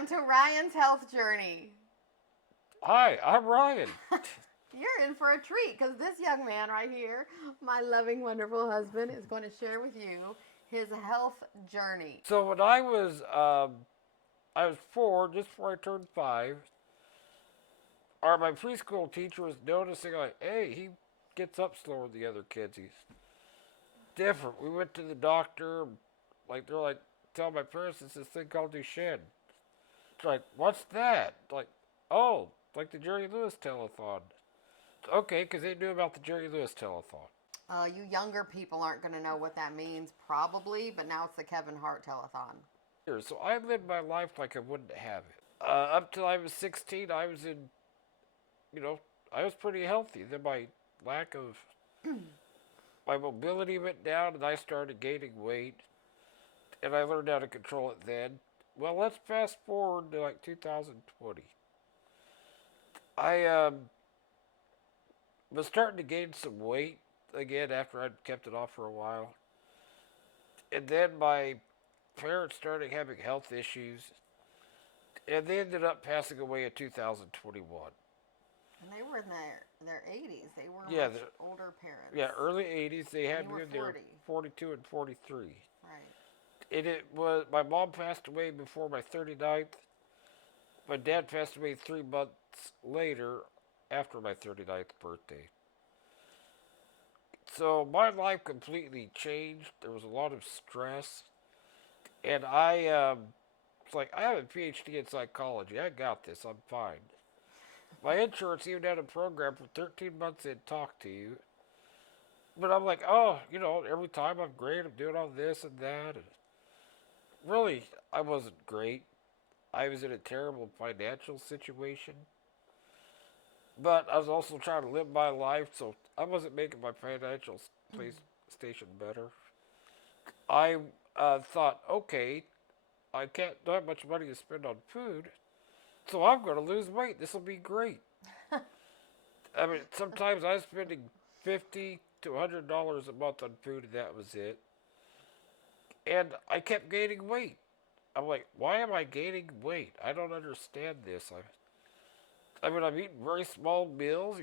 Welcome to Ryan's Health Journey. Hi, I'm Ryan. You're in for a treat because this young man right here, my loving, wonderful husband, is going to share with you his health journey. So when I was 4, just before I turned 5. My preschool teacher was noticing, like, hey, he gets up slower than the other kids. He's different. We went to the doctor, like they're like, tell my parents it's this thing called Duchenne. It's like, what's that? Like, oh, it's like the Jerry Lewis telethon. Okay, because they knew about the Jerry Lewis telethon. You younger people aren't going to know what that means, probably, but now it's the Kevin Hart telethon. So I lived my life like I wouldn't have it. Up till I was 16, I was in, you know, I was pretty healthy. Then my lack of my mobility went down, and I started gaining weight, and I learned how to control it then. Well, let's fast forward to like 2020. I was starting to gain some weight again after I'd kept it off for a while, and then my parents started having health issues, and they ended up passing away in 2021. And they were in their 80s. They were Yeah, much older parents. yeah, early 80s. They And had you me were when they were 40. 42 and 43. Right. And it was my mom passed away before my 39th. My dad passed away 3 months later, after my 39th birthday. So my life completely changed. There was a lot of stress, and it's like I have a PhD in psychology. I got this. I'm fine. My insurance even had a program for 13 months they'd talk to you. But I'm like, oh, every time I'm great, I'm doing all this and that. And really, I wasn't great. I was in a terrible financial situation. But I was also trying to live my life, so I wasn't making my financial place station better. I thought, okay, I don't have much money to spend on food, so I'm going to lose weight. This will be great. I mean, sometimes I was spending $50 to $100 a month on food, and that was it. And I kept gaining weight. I'm like, why am I gaining weight? I don't understand this. I mean, I'm eating very small meals,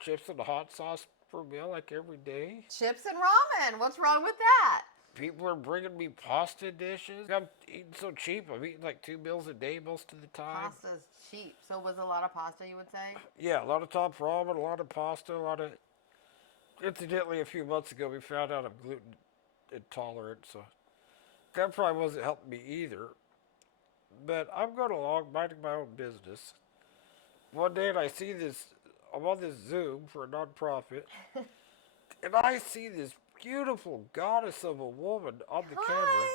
chips and hot sauce per meal like every day. Chips and ramen. What's wrong with that? People are bringing me pasta dishes. I'm eating so cheap. I'm eating like 2 meals a day most of the time. Pasta's cheap. So was a lot of pasta, you would say? Yeah, a lot of top ramen, a lot of pasta, a lot of. Incidentally, a few months ago, we found out I'm gluten intolerant, so that probably wasn't helping me either. But I'm going along, minding my own business. One day, and I see this. I'm on this Zoom for a nonprofit, and I see this beautiful goddess of a woman on the camera.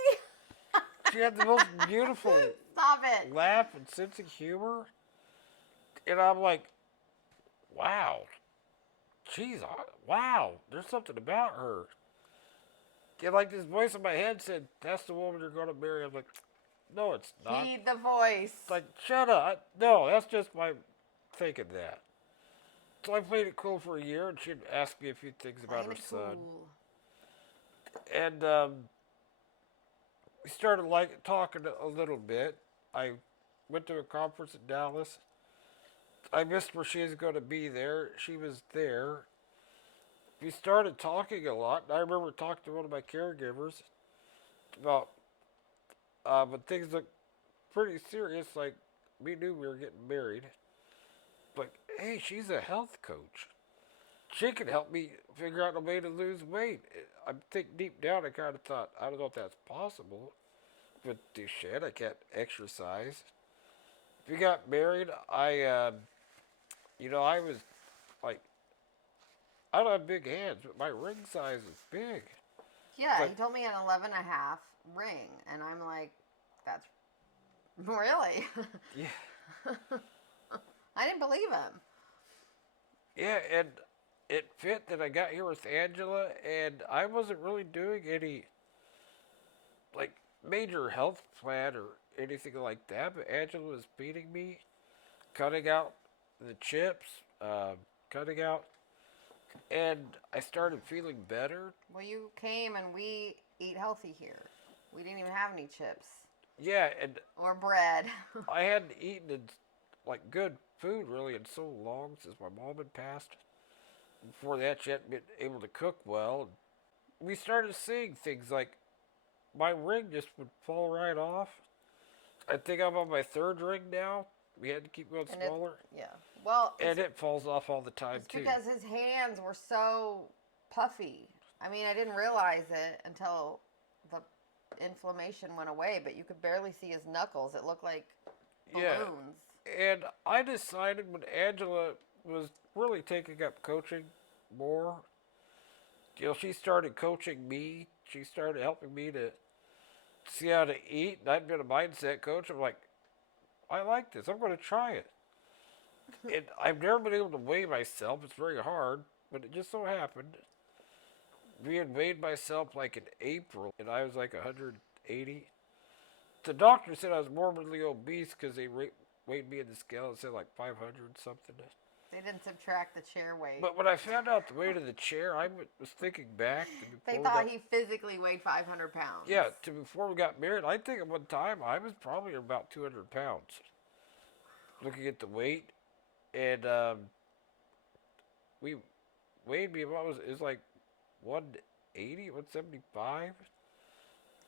Hi. She had the most beautiful Stop it. laugh and sense of humor. And I'm like, wow. Jeez, wow. There's something about her. And like this voice in my head said, that's the woman you're going to marry. I'm like, no, it's not. Heed the voice. It's like, shut up. No, that's just my thinking that. So I played it cool for a year, and she'd ask me a few things about her son. Cool. And we started like talking a little bit. I went to a conference in Dallas. I missed where she was going to be there. She was there. We started talking a lot. I remember talking to one of my caregivers about when things looked pretty serious, like we knew we were getting married. Like, hey, she's a health coach. She can help me figure out a way to lose weight. I think deep down I kind of thought, I don't know if that's possible. With Duchenne, I can't exercise. If we got married, I was like, I don't have big hands, but my ring size is big. Yeah, he told me an 11 and a half ring, and I'm like, that's really? Yeah. I didn't believe him. Yeah, and it fit that I got here with Angela, and I wasn't really doing any, like, major health plan or anything like that, but Angela was feeding me, cutting out the chips, cutting out, and I started feeling better. Well, you came and we eat healthy here. We didn't even have any chips. Yeah, and or bread. I hadn't eaten like good food really in so long since my mom had passed. Before that, she hadn't been able to cook well. We started seeing things like my ring just would fall right off. I think I'm on my third ring now. We had to keep going And smaller, yeah. Well, and it falls off all the time it's too. because his hands were so puffy. I mean, I didn't realize it until the inflammation went away, but you could barely see his knuckles. It looked like Yeah, balloons. and I decided when Angela was really taking up coaching more, she started coaching me. She started helping me to see how to eat. And I'd been a mindset coach. I'm like, I like this. I'm going to try it. And I've never been able to weigh myself. It's very hard, but it just so happened we had weighed myself like in April, and I was like 180. The doctor said I was morbidly obese because they weighed me in the scale and said like 500 something. They didn't subtract the chair weight. But when I found out the weight of the chair, I was thinking back to They before thought he physically weighed 500 pounds. yeah, to before we got married. I think at one time I was probably about 200 pounds. Looking at the weight, and we weighed me. What was it? It was like 180, 175.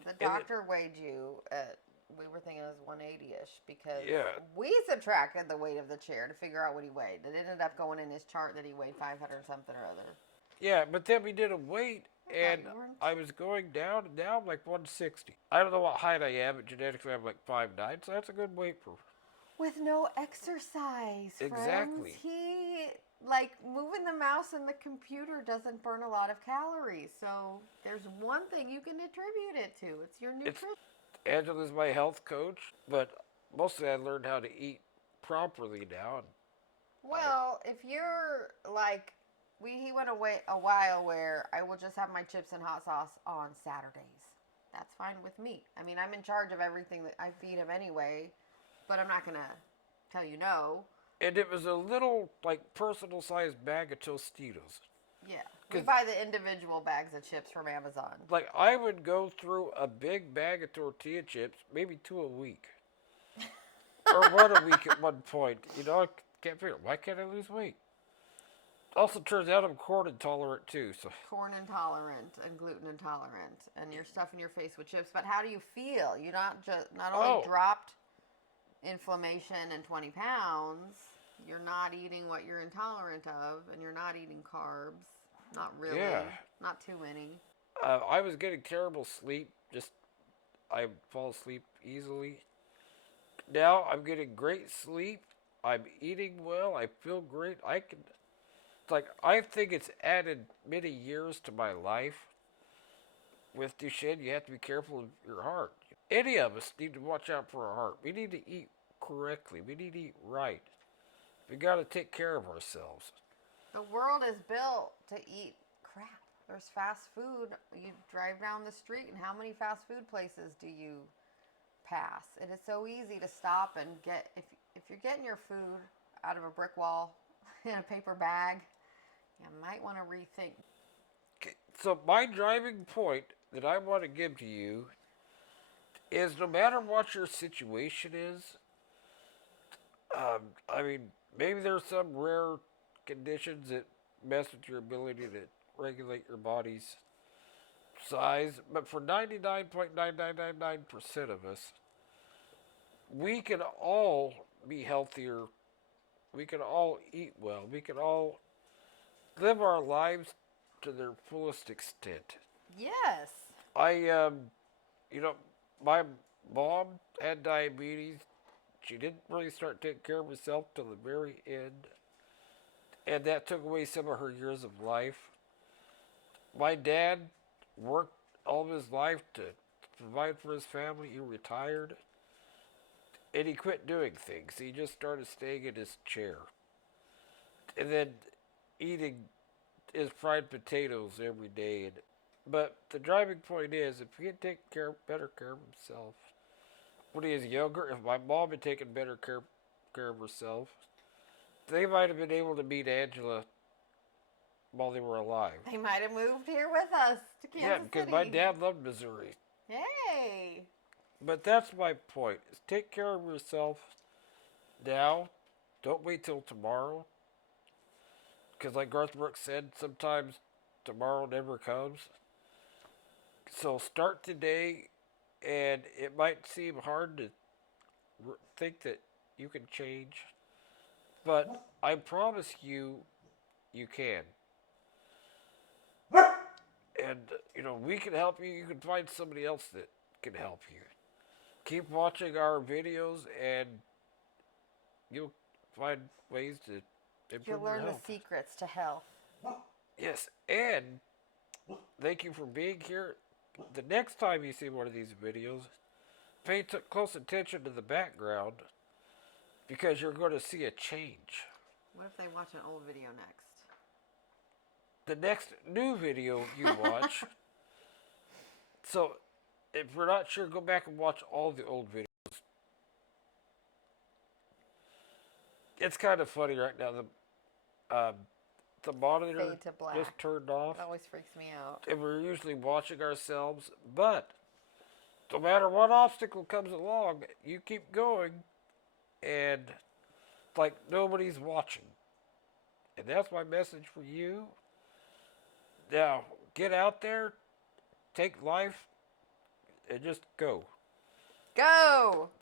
The doctor weighed you at, we were thinking it was 180-ish because Yeah. we subtracted the weight of the chair to figure out what he weighed. It ended up going in his chart that he weighed 500 something or other. Yeah, but then we did a weight, and you weren't- I was going down, and now I'm like 160. I don't know what height I am, but genetically I'm like 5'9", so that's a good weight for. With no exercise, friends. Exactly. He, like, moving the mouse and the computer doesn't burn a lot of calories. So there's one thing you can attribute it to. It's your nutrition. Angela's my health coach, but mostly I learned how to eat properly now. Well, if you're like, he went away a while where I will just have my chips and hot sauce on Saturdays. That's fine with me. I mean, I'm in charge of everything that I feed him anyway, but I'm not going to tell you no. And it was a little, like, personal-sized bag of Tostitos. Yeah. We buy the individual bags of chips from Amazon. Like, I would go through a big bag of tortilla chips, maybe 2 a week. Or 1 a week at one point. You know, I can't figure why can't I lose weight? Also turns out I'm corn intolerant too. So Corn intolerant and gluten intolerant, and you're stuffing your face with chips. But how do you feel? You not only dropped inflammation and 20 pounds, you're not eating what you're intolerant of, and you're not eating carbs. Not really. Yeah. Not too many. I was getting terrible sleep. I fall asleep easily. Now I'm getting great sleep. I'm eating well. I feel great. I think it's added many years to my life. With Duchenne, you have to be careful of your heart. Any of us need to watch out for our heart. We need to eat correctly. We need to eat right. We got to take care of ourselves. The world is built to eat crap. There's fast food. You drive down the street, and how many fast food places do you pass? It is so easy to stop and get, if you're getting your food out of a brick wall in a paper bag, you might want to rethink. Okay, so my driving point that I want to give to you is no matter what your situation is, I mean, maybe there's some rare conditions that mess with your ability to regulate your body's size, but for 99.9999% of us, we can all be healthier. We can all eat well. We can all live our lives to their fullest extent. Yes. My mom had diabetes. She didn't really start taking care of herself till the very end. And that took away some of her years of life. My dad worked all of his life to provide for his family. He retired. And he quit doing things. He just started staying in his chair. And then eating his fried potatoes every day. But the driving point is, if he had taken better care of himself when he was younger, if my mom had taken better care of herself, they might have been able to meet Angela while they were alive. They might have moved here with us to Kansas Yeah, because City. my dad loved Missouri. Yay! But that's my point. Is take care of yourself now. Don't wait till tomorrow. Because like Garth Brooks said, sometimes tomorrow never comes. So start today, and it might seem hard to think that you can change, but I promise you, you can. And we can help you. You can find somebody else that can help you. Keep watching our videos, and you'll find ways to You'll improve your learn the health. secrets to health. Yes, and thank you for being here. The next time you see one of these videos, pay close attention to the background because you're going to see a change. What if they watch an old video next? The next new video you watch. So, if you're not sure, go back and watch all the old videos. It's kind of funny right now. The monitor Fade to black. just turned off, That always freaks me out. and we're usually watching ourselves. But no matter what obstacle comes along, you keep going, and it's like nobody's watching. And that's my message for you. Now, get out there, take life, and just go. Go!